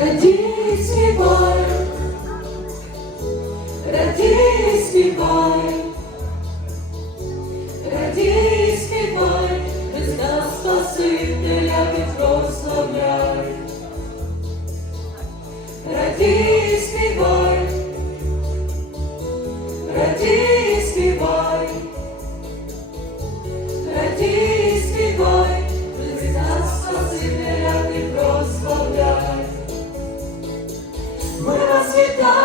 радій співай, радій співай, радій співай, без нас спасителя прославляй. радій співай, радій. você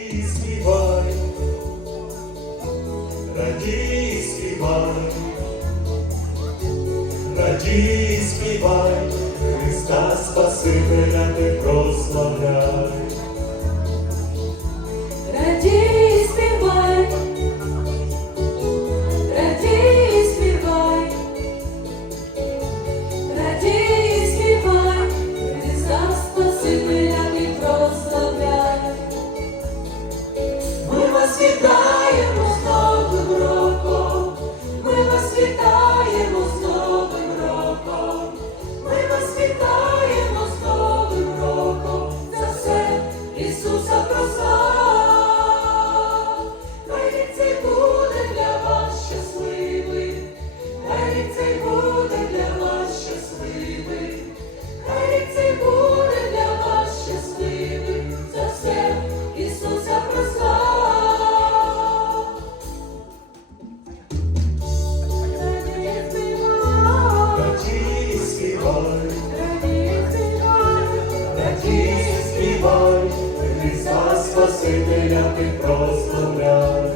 радій співай, радій співай, радій Христа Спасителя не прославляй. співай, Христа Спасителя ти прославляй.